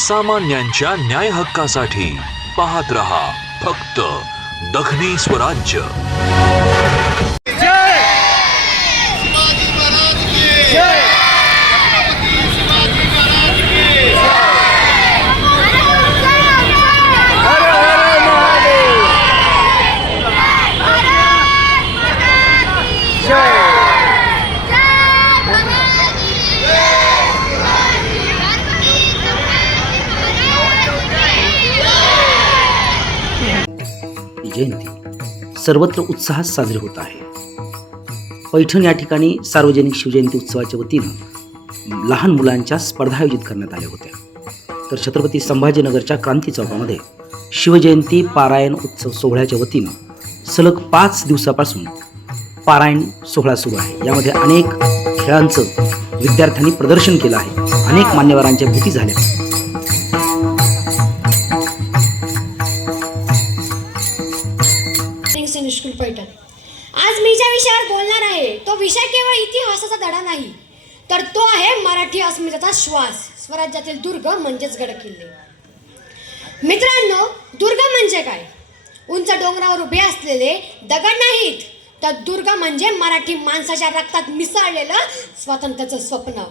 सामान्यांच्या न्याय हक्कासाठी पाहत रहा फक्त दखनी स्वराज्य। जयंती सर्वत्र उत्साहात साजरी होत आहे। पैठण या ठिकाणी सार्वजनिक शिवजयंती उत्सवाच्या वतीनं लहान मुलांच्या स्पर्धा आयोजित करण्यात आल्या होत्या। तर छत्रपती संभाजीनगरच्या क्रांती चौकामध्ये शिवजयंती पारायण उत्सव सोहळ्याच्या वतीनं सलग 5 दिवसापासून पारायण सोहळा सुरू आहे। यामध्ये अनेक खेळांचं विद्यार्थ्यांनी प्रदर्शन केलं आहे। अनेक मान्यवरांच्या भेटी झाल्या। स्कूल पैठण आज मी ज्या विषयावर बोलणार आहे तो विषय केवळ इतिहासाचा धडा नाही, तर तो आहे मराठी अस्मितेचा श्वास, स्वराज्यातील दुर्ग म्हणजेच गडकिल्ले। मित्रांनो, दुर्ग म्हणजे काय? उंच डोंगरावर उभे असलेले दगड नाहीत, तर दुर्ग म्हणजे मराठी माणसाच्या रक्तात मिसळलेलं स्वातंत्र्याचं स्वप्न।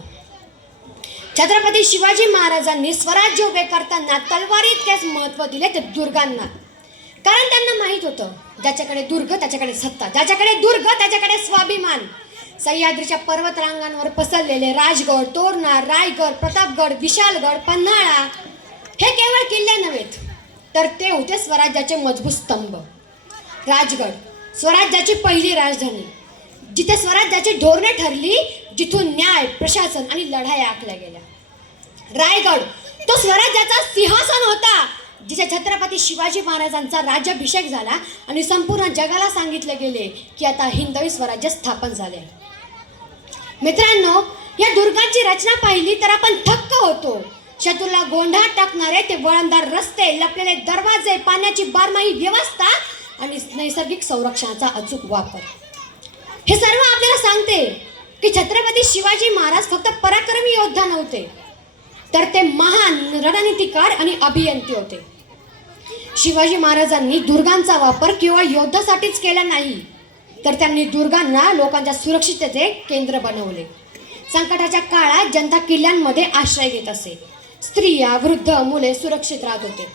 छत्रपती शिवाजी महाराजांनी स्वराज्य उभे करताना तलवारीइतकेच महत्त्व दिले ते दुर्गांना, कारण त्यांना माहित होतं ज्याच्याकडे दुर्ग त्याच्याकडे सत्ता, ज्याच्याकडे दुर्ग त्याच्याकडे स्वाभिमान। सह्याद्रीच्या पर्वतरांगांवर पसरलेले राजगड, तोरणा, रायगड, प्रतापगड, विशालगड, पन्हाळा हे केवळ किल्ले नव्हेत, तर ते होते स्वराज्याचे मजबूत स्तंभ। राजगड स्वराज्याची पहिली राजधानी, जिथे स्वराज्याची धोरणे ठरली, जिथून न्याय, प्रशासन आणि लढाया आखल्या गेल्या। रायगड तो स्वराज्याचा सिंहासन होता, जिथे छत्रपती शिवाजी महाराजांचा राज्याभिषेक झाला आणि संपूर्ण जगाला सांगितले गेले की आता हिंदवी स्वराज्य स्थापन झाले। मित्रांनो, या दुर्गांची रचना पाहिली तर आपण थक्क होतो। शत्रूला गोंधळात टाकणारे ते वळणदार रस्ते, लपलेले दरवाजे, पाण्याची बारमाही व्यवस्था आणि नैसर्गिक संरक्षणाचा अचूक वापर, हे सर्व आपल्याला सांगते की छत्रपती शिवाजी महाराज फक्त पराक्रमी योद्धा नव्हते, तर ते महान रणनीतिकार आणि अभियंते होते। शिवाजी महाराजांनी दुर्गांचा वापर केवळ युद्धासाठीच केला नाही, तर त्यांनी दुर्गांना लोकांच्या सुरक्षिततेचे केंद्र बनवले। संकटाच्या काळात जनता किल्ल्यांमध्ये आश्रय घेत असे, स्त्रिया, वृद्ध, मुले सुरक्षित राहत होते।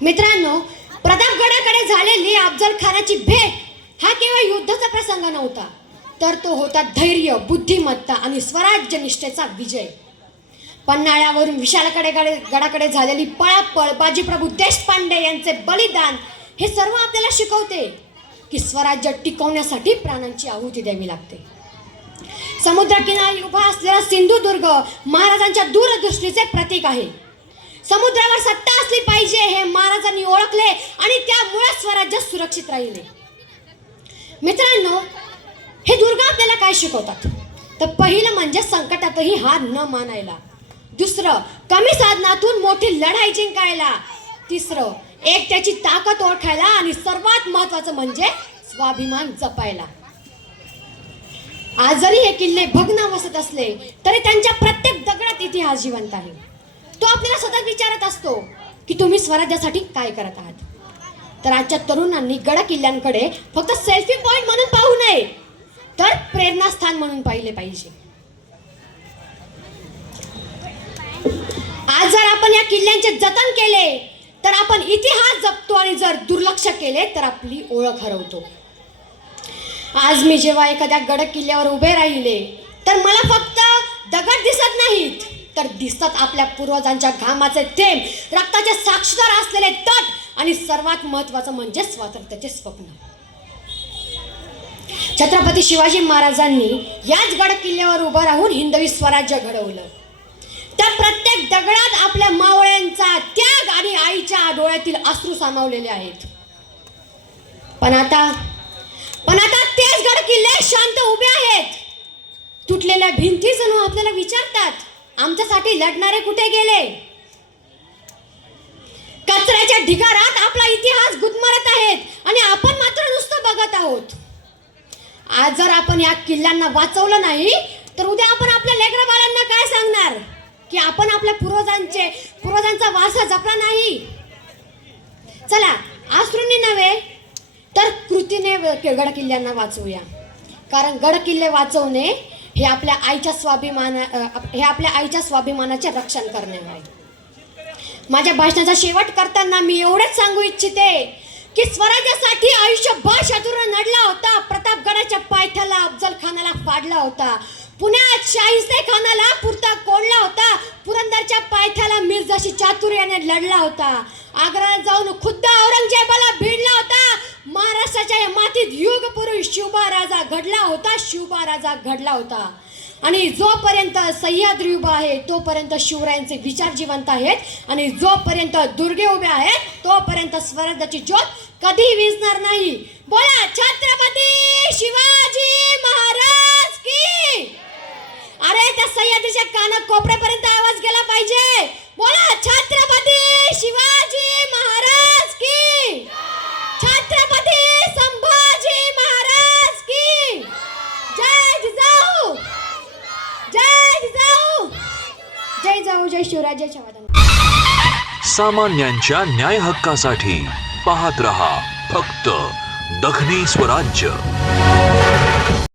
मित्रांनो, प्रतापगडाकडे झालेली अफजल खानाची भेट हा केवळ युद्धाचा प्रसंग नव्हता, तर तो होता धैर्य, बुद्धिमत्ता आणि स्वराज्य निष्ठेचा विजय। पन्हाळ्यावरून गडाकडे झालेली पळापळ, बाजीप्रभू देशपांडे यांचे बलिदान हे सर्व आपल्याला शिकवते की स्वराज्य टिकवण्यासाठी प्राणांची आहुती द्यावी लागते। समुद्रकिनारी उभा असलेला सिंधुदुर्ग महाराजांच्या दूरदृष्टीचे प्रतीक आहे। समुद्रावर सत्ता असली पाहिजे हे महाराजांनी ओळखले आणि त्यामुळे स्वराज्य सुरक्षित राहिले। मित्रांनो, हे दुर्ग आपल्याला काय शिकवतात? तर पहिलं म्हणजे संकटातही हार न मानायला, दुसरं कमी साधनातून मोठी लढाई जिंकायला, तिसरं एकट्याची ताकद ओळखायला आणि सर्वात महत्त्वाचं म्हणजे स्वाभिमान जपायला। आज जरी हे किल्ले भग्नावस्थेत असले तरी त्यांच्या प्रत्येक दगडात इतिहास जिवंत आहे। तो आपल्याला सतत विचारत असतो की तुम्ही स्वराज्यासाठी काय करत आहात। तर आजच्या तरुणांनी गड किल्ल्यांकडे फक्त सेल्फी पॉइंट म्हणून पाहू नये, तर प्रेरणास्थान म्हणून पाहिले पाहिजे। आज जर आपण या किल्ल्यांचे जतन केले तर आपण इतिहास जपतो, आणि जर दुर्लक्ष केले तर आपली ओळख हरवतो। आज मी जेव्हा एखाद्या गड किल्ल्यावर उभे राहिले तर मला फक्त दगड दिसत नाहीत, तर दिसतात आपल्या पूर्वजांच्या घामाचे थेंब, रक्ताचे साक्षीदार असलेले तट आणि सर्वात महत्त्वाचं म्हणजे स्वातंत्र्याचे स्वप्न। छत्रपती शिवाजी महाराजांनी याच गड किल्ल्यावर उभं राहून हिंदवी स्वराज्य घडवलं। त्या प्रत्येक दगडात आपल्या मावळ्यांचा त्याग आणि आईच्या डोळ्यातील अश्रू सामावलेले आहेत। पण आता तेच गड किल्ले शांत उभे आहेत। तुटलेल्या भिंती जणू आपल्याला विचारतात, आमच्यासाठी लढणारे कुठे गेले? कचऱ्याच्या ढिगारात आपला इतिहास गुदमरत आहेत आणि आपण मात्र नुसतं बघत आहोत। आज जर आपण या किल्ल्यांना वाचवलं नाही तर उद्या आपण आपल्या लेकराबाळांना काय सांगणार? की आपण आपल्या पूर्वजांचा वारसा जपला नाही. चला आसरूंनी नव्हे तर कृतीने गड किल्ल्यांना वाचवूया. कारण गड किल्ले वाचवणे हे आपल्या आईच्या स्वाभिमानाचे रक्षण करणे आहे. माझ्या भाषणाचा शेवट करताना मी एवढंच सांगू इच्छिते की स्वराज्यासाठी आयुष्यभर शत्रूने नडला होता. प्रतापगडाच्या पायथ्याला अफजल खानाला फाडला होता. पुण्यात शाहिस्ते खानाला पुरता कोडला होता. पुरंदरच्या पायथ्याला मिर्जाशी चातुर्याने लढला होता. आग्र्याला जाऊन खुद्द औरंगजेबाला भिडला होता. महाराष्ट्राच्या या मातीत युग पुरुष शिवबा राजा घडला होता. आणि जोपर्यंत सह्याद्री उभा आहे तोपर्यंत शिवरायांचे विचार जिवंत आहेत. आणि जोपर्यंत दुर्गे उभे आहेत तोपर्यंत स्वराज्याची ज्योत कधी विझणार नाही. बोला छत्रपती शिवाजी महाराज की. अरे त्या सह्याद्रीच्या कानाकोपऱ्यापर्यंत आवाज गेला पाहिजे. बोला छत्रपती शिवाजी महाराज की. छत्रपती संभाजी महाराज की. जय जिजाऊ, जय जिजाऊ, जय जाऊ, जय शिवराज, जय छत्रपती. सामान्यांच्या न्याय हक्कासाठी पाहत रहा फक्त दखनी स्वराज्य.